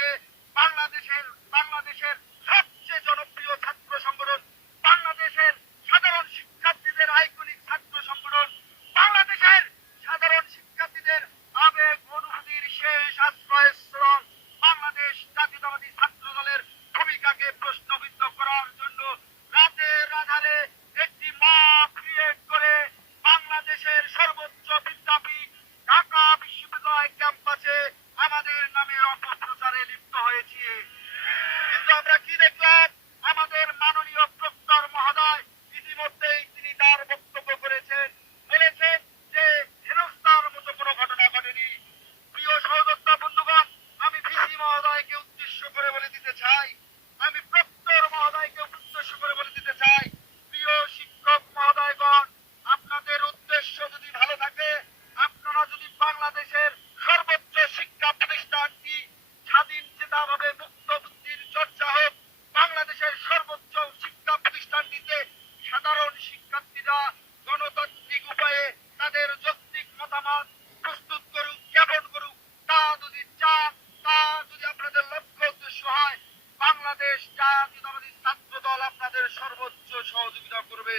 দিয়ে বাংলাদেশের বাংলাদেশের সবচেয়ে জনপ্রিয় ছাত্র সংগঠন, বাংলাদেশের সাধারণ শিক্ষার্থীদের আইকনিক ছাত্র সংগঠন, বাংলাদেশের সাধারণ শিক্ষার্থীদের আবেগ, অনুভূতির শেষ আশ্রয়স্থল, বাংলাদেশ জাতীয়তাবাদী Mami, সহযোগিতা করবে।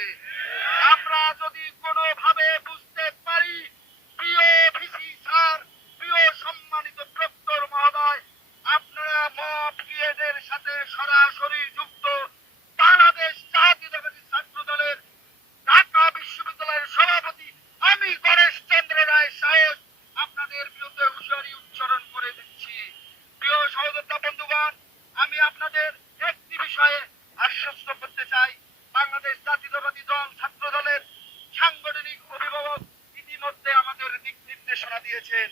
জাতীয়তাবাদী দল ছাত্র দলের সাংগঠনিক অভিভাবক ইতিমধ্যে আমাদের দিক নির্দেশনা দিয়েছেন।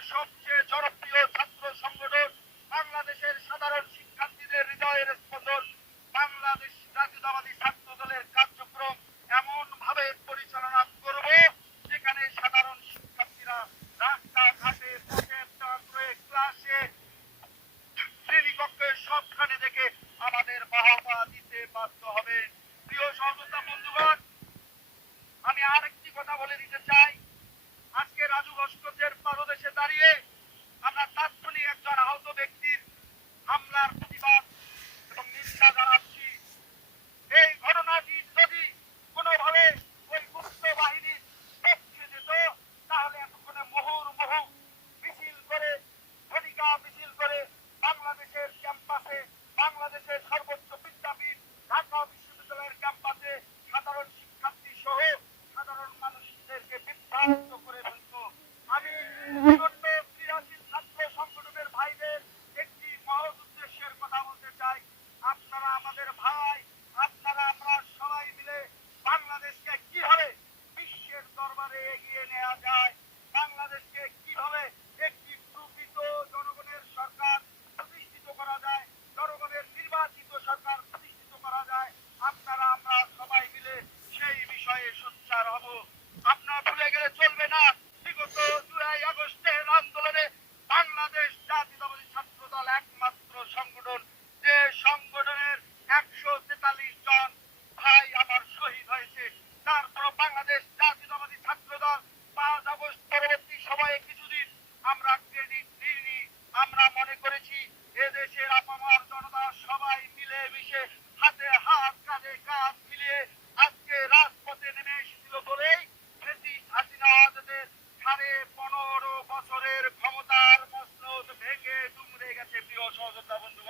সব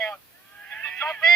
now. Jump in.